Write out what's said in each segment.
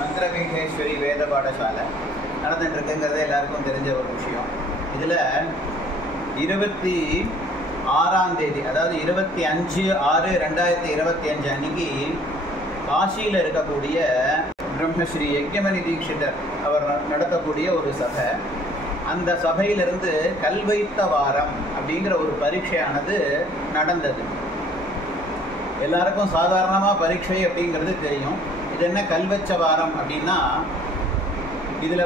மந்திரவிகேஸ்வரி வேத பாடசாலை நடந்துட்டு இருக்குங்கிறது எல்லாருக்கும் தெரிஞ்ச ஒரு விஷயம். இதில் 26ஆம் தேதி, அதாவது 25/6/2025 அன்னைக்கு காசியில் இருக்கக்கூடிய பிரம்மஸ்ரீ யஜ்ஞமணி தீட்சிதர் அவர் நடத்தக்கூடிய ஒரு சபை. அந்த சபையிலிருந்து கல்வைத்த வாரம் அப்படிங்கிற ஒரு பரீட்சையானது நடந்தது. எல்லாருக்கும் சாதாரணமாக பரீட்சை அப்படிங்கிறது தெரியும். இது என்ன கல்வச்ச வாரம் அப்படின்னா, இதில்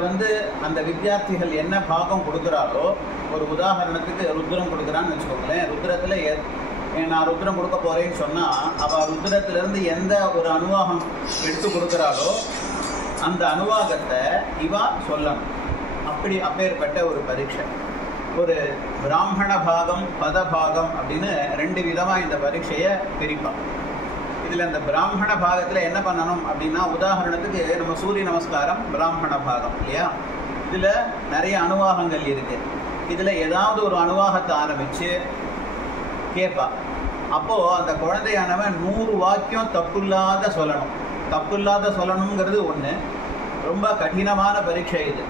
அந்த வித்தியார்த்திகள் என்ன பாகம் கொடுக்குறாரோ, ஒரு உதாரணத்துக்கு ருத்ரம் கொடுக்குறான்னு வச்சுக்கோங்களேன். ருத்ரத்தில் நான் ருத்ரம் கொடுக்க போகிறேன்னு சொன்னால், அவள் ருத்ரத்திலேருந்து எந்த ஒரு அனுவாகம் எடுத்து கொடுக்குறாளோ அந்த அனுவாகத்தை இவா சொல்லணும். அப்பேற்பட்ட ஒரு பரீட்சை. ஒரு பிராமண பாகம், பத பாகம் அப்படின்னு 2 விதமாக இந்த பரீட்சையை பிரிப்பான். இதில் அந்த பிராமண பாகத்தில் என்ன பண்ணணும் அப்படின்னா, உதாரணத்துக்கு நம்ம சூரிய நமஸ்காரம் பிராமண பாகம் இல்லையா, இதில் நிறைய அனுவாகங்கள் இருக்குது. இதில் ஏதாவது ஒரு அனுவாகத்தை ஆரம்பித்து கேட்பா. அப்போது அந்த குழந்தையானவன் 100 வாக்கியம் தப்பில்லாத சொல்லணும். தப்பில்லாத சொல்லணுங்கிறது ஒன்று. ரொம்ப கடினமான பரீட்சை இது.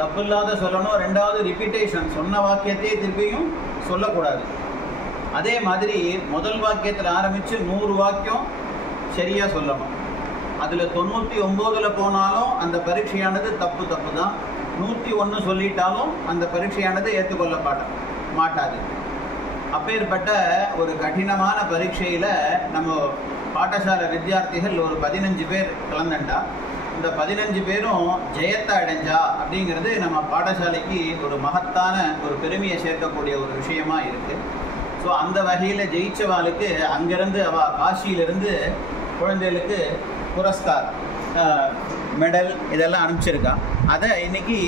தப்பில்லாத சொல்லணும். 2வது ரிப்பீட்டேஷன், சொன்ன வாக்கியத்தையே திருப்பியும் சொல்லக்கூடாது. அதே மாதிரி முதல் வாக்கியத்தில் ஆரம்பித்து 100 வாக்கியம் சரியாக சொல்லணும். அதில் 99 போனாலும் அந்த பரீட்சையானது தப்பு தான். 101 சொல்லிட்டாலும் அந்த பரீட்சையானது ஏற்றுக்கொள்ளப்பட மாட்டாது. அப்பேற்பட்ட ஒரு கடினமான பரீட்சையில் நம்ம பாடசாலை வித்தியார்த்திகள் ஒரு 15 பேர் கலந்துட்டா. இந்த 15 பேரும் ஜெயத்தை அடைஞ்சா அப்படிங்கிறது நம்ம பாடசாலைக்கு ஒரு மகத்தான ஒரு பெருமையை சேர்க்கக்கூடிய ஒரு விஷயமா இருக்குது. ஸோ அந்த வகையில் ஜெயிச்சவாளுக்கு அங்கேருந்து அவள் காசியிலிருந்து குழந்தைகளுக்கு புரஸ்கார், மெடல் இதெல்லாம் அனுப்பிச்சிருக்கா. அதை இன்னைக்கு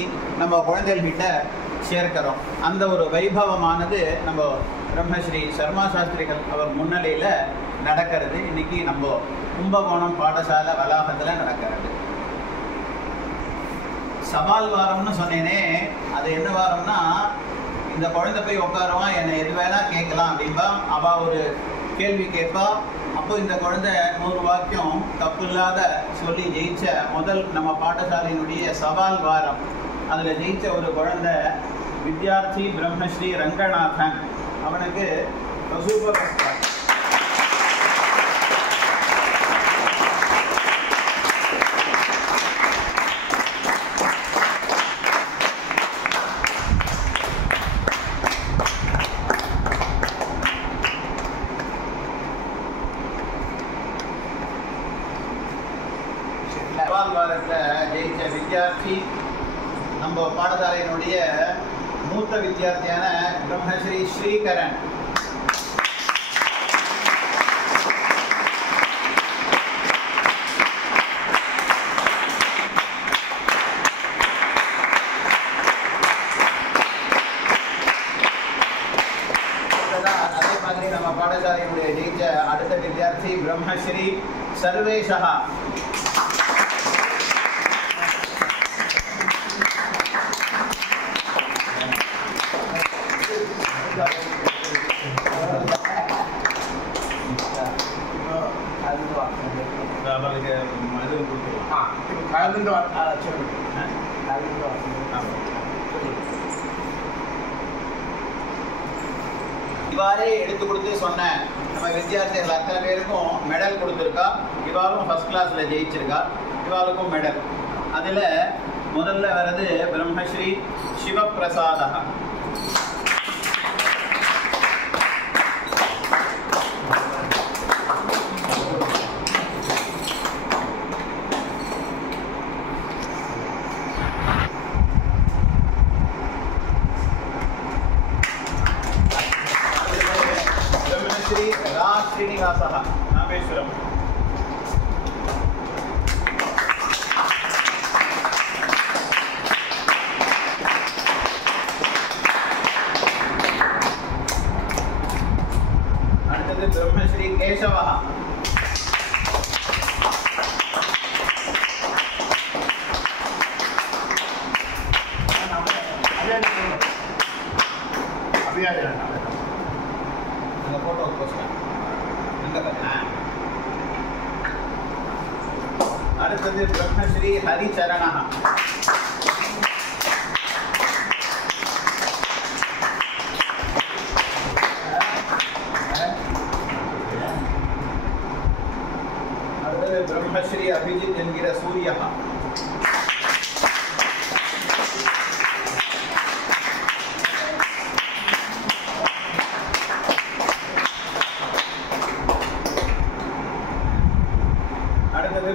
நம்ம குழந்தைகள்கிட்ட சேர்க்கிறோம். அந்த ஒரு வைபவமானது நம்ம பிரம்மஸ்ரீ சர்மா சாஸ்திரிகள் அவர் முன்னிலையில் நடக்கிறது. இன்னைக்கு நம்ம கும்பகோணம் பாடசாலை வளாகத்தில் நடக்கிறது. சவால் வாரம்னு சொன்னேனே, அது என்ன வாரம்னா, இந்த குழந்தை போய் உட்காருவான், என்னை எது வேணா கேட்கலாம் அப்படின்பா. அவள் ஒரு கேள்வி கேட்பா. அப்போ இந்த குழந்தை 100 வாக்கியம் தப்பு இல்லாத சொல்லி ஜெயிச்ச முதல் நம்ம பாடசாலையினுடைய சவால் வாரம், அதில் ஜெயிச்ச ஒரு குழந்தை வித்யார்த்தி பிரம்மஸ்ரீ ரங்கநாதன். அவனுக்கு சூப்பர் புரஸ்கார். ஜெயிச்ச வித்யார்த்தி நம்ம பாடசாலையினுடைய மூத்த வித்யார்த்தியான பிரம்மஸ்ரீ ஸ்ரீகரன். அதே மாதிரி நம்ம பாடசாலையினுடைய ஜெயிச்ச அடுத்த வித்யார்த்தி பிரம்மஸ்ரீ சர்வேஷா. இவ்வாறே எடுத்து கொடுத்து சொன்ன நம்ம வித்தியார்த்திகள் அத்தனை பேருக்கும் மெடல் கொடுத்துருக்கா. இவாளும் ஃபர்ஸ்ட் கிளாஸில் ஜெயிச்சிருக்கா. இவாளுக்கும் மெடல். அதில் முதல்ல வர்றது பிரம்மஸ்ரீ சிவபிரசாதா. ब्रह्मश्री रा श्रीनिवासः रामेश्वरम् அடுத்தது ब्रह्मश्री केशवः फोटो அடுத்தது ब्रह्मश्री हरिचरणः அடுத்தது ब्रह्मश्री अभिजित என்கிற சூரியः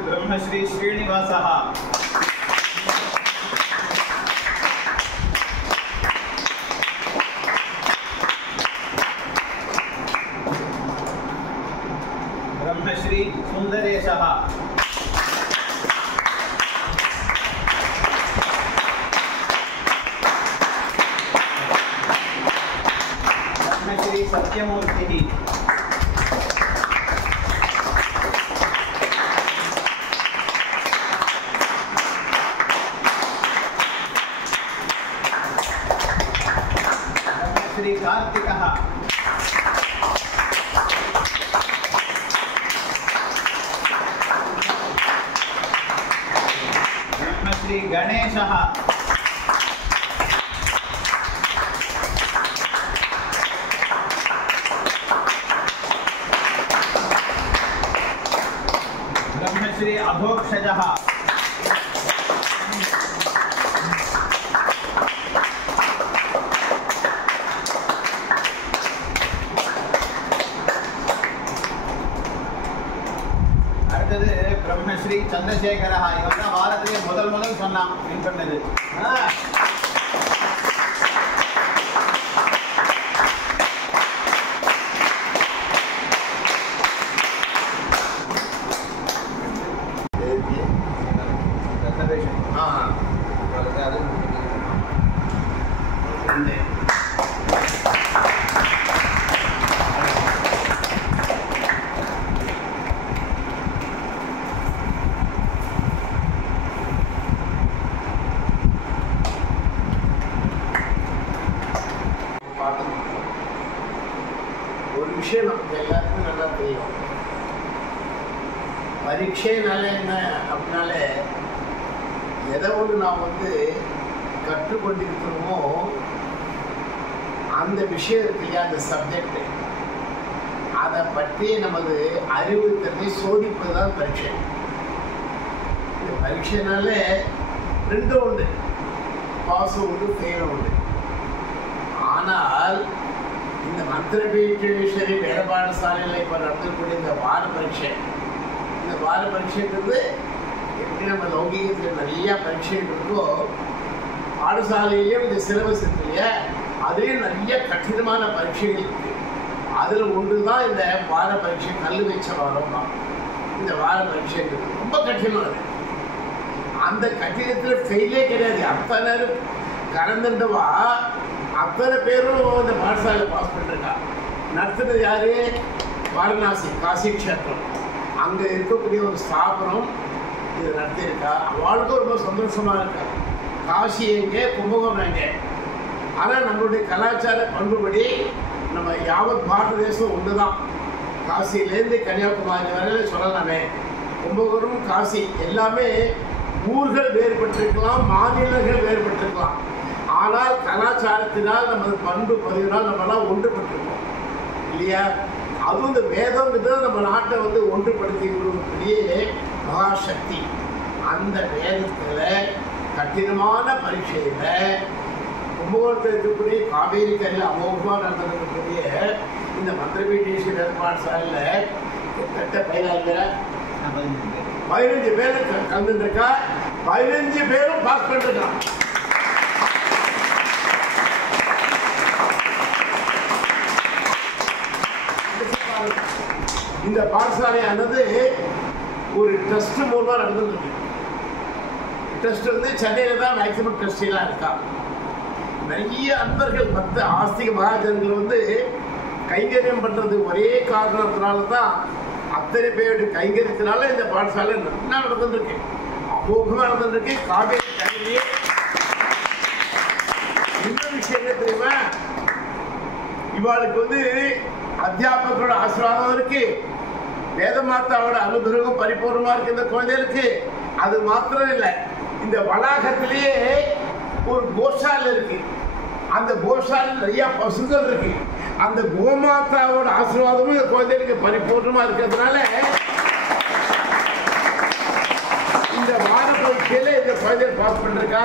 ब्रह्मश्री श्रीनिवासः ब्रह्मश्री सुंदरेशः ब्रह्मश्री सत्यमूर्तिः श्री कार्तिकः ब्रह्मश्री गणेशः ब्रह्मश्री अधोक्षजः ब्रह्मश्री चंद्रशेखरः इवन वारत्तिले முதல் சொன்னான் வின் பண்ணது ஒரு விஷயம் நமக்கு எல்லாருக்கும் நல்லா தெரியும். பரீட்சைனால என்ன அப்படின்னாலே எதை ஒன்று நாம் கற்றுக்கொண்டிருக்கிறோமோ அந்த விஷயம் இருக்கு இல்லையா, அந்த சப்ஜெக்ட், அதை பற்றிய நமது அறிவு தன்னை சோதிப்பது தான் பரீட்சை. இந்த பரீட்சைனாலே ரெண்டும் உண்டு, பாஸும் உண்டு, ஃபெயிலும் உண்டு. ஆனால் இந்த மந்திரபீட்டேஸ்வரி வேத பாடசாலையில் இப்போ நடத்தக்கூடிய இந்த வார பரீட்சை, இந்த வார பரீட்சைன்றது எப்படி நம்ம லௌகிகத்தில் நிறையா பரீட்சைகள் இருக்கோ, பாடசாலையிலேயும் இந்த சிலபஸ் இருக்கு இல்லையா, அதுலேயும் நிறைய கடினமான பரீட்சைகள் இருக்கு. அதில் ஒன்று தான் இந்த வார பரீட்சை, கல் வச்ச வாரம் தான் இந்த வார பரீட்சைன்றது. ரொம்ப கடினமானது. அந்த கட்டிடத்தில் ஃபெயிலே கிடையாது. அத்தனை கடந்துட்டவா அத்தனை பேரும் இந்த பாடசாலையில் பாஸ் பண்ணிருக்கா. நடத்துனது யாரு? வாரணாசி காசி க்ஷேத்திரம், அங்கே இருக்கக்கூடிய ஒரு ஸ்தாபனம் இது நடத்தியிருக்கா. அவளுக்கும் ரொம்ப சந்தோஷமா இருக்கா. காசி எங்கே, கும்பகோணம் எங்கே, ஆனால் நம்மளுடைய கலாச்சார பண்புபடி நம்ம யாவத் பாரத தேசம் ஒன்று தான். காசியிலேருந்து கன்னியாகுமரி வரையில் சொல்லலாமே. கும்பகோணம், காசி எல்லாமே ஊர்கள் வேறுபட்டிருக்கலாம், மாநிலங்கள் வேறுபட்டிருக்கலாம். ஆனால் கலாச்சாரத்தினால் நமது பண்பு பதிவினால் நம்மளாம் ஒன்றுபட்டிருக்கோம் இல்லையா. அதுவும் இந்த வேதங்கிறது நம்ம நாட்டை ஒன்றுபடுத்தி கொடுக்கக்கூடிய மகாசக்தி. அந்த வேதத்தில் கடினமான பரீட்சையில் கும்பகோணத்தில் இருக்கக்கூடிய காவேரி கரையில் அமோகமாக நடந்திருக்கக்கூடிய இந்த மந்திரபீட்டேஸ்வரி வேத பாடசாலையில் கிட்டத்தட்ட 15 பேர் கலந்துருக்கா. 15 பேரும் பாஸ் பண்ணிருக்கான். இந்த பாடசாலையானது ஒரு ட்ரஸ்ட் மூலமா நடந்துருக்கு. ட்ரஸ்ட் வந்து சென்னையில தான் மேக்சிமம் ட்ரஸ்ட் எல்லாம் இருக்கா. நிறைய அன்பர்கள் மற்ற ஆஸ்திக மகாஜனங்கள் வந்து கைங்கரியம் பண்றது ஒரே காரணத்தினால தான் அத்தனை பேருடைய கைங்கரியத்தினால இந்த பாடசாலை நல்லா நடந்துருக்கு, அமோகமா நடந்துருக்கு. காவேரி கரையிலேயே இன்னொரு விஷயம் என்ன தெரியுமா, இவாளுக்கு வந்து அத்தியாபகரோட ஆசீர்வாதம் இருக்கு, வேதமாதாவோட அனுகிரகம் பரிபூர்ணமா இருக்கு இந்த குழந்தைகளுக்கு. அது மாத்திரம் இல்லை, இந்த வளாகத்திலேயே ஒரு கோஷாலை இருக்கு. அந்த கோஷாலை நிறைய பசுகள் இருக்கு. அந்த கோமாதாவோட ஆசீர்வாதமும் இந்த குழந்தைகளுக்கு பரிபூர்ணமா இருக்கிறதுனால இந்த வார பரீட்சையில இந்த குழந்தைகள் பாஸ் பண்ணிருக்கா.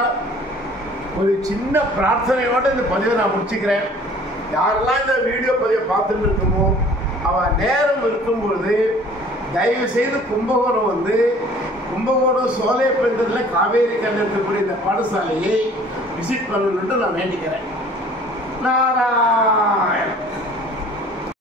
ஒரு சின்ன பிரார்த்தனையோட இந்த பதிவை நான் முடிச்சுக்கிறேன். யாரெல்லாம் இந்த வீடியோ பதிவை பார்த்துட்டு இருக்குமோ அவ நேரம் இருக்கும்பொழுது தயவு செய்து கும்பகோணம் வந்து கும்பகோணம் சோலைப்பேட்டத்துல காவேரி கல்ல இருக்கக்கூடிய இந்த பாடசாலையை விசிட் பண்ணணும்னு நான் வேண்டிக்கிறேன். நாராயணன்.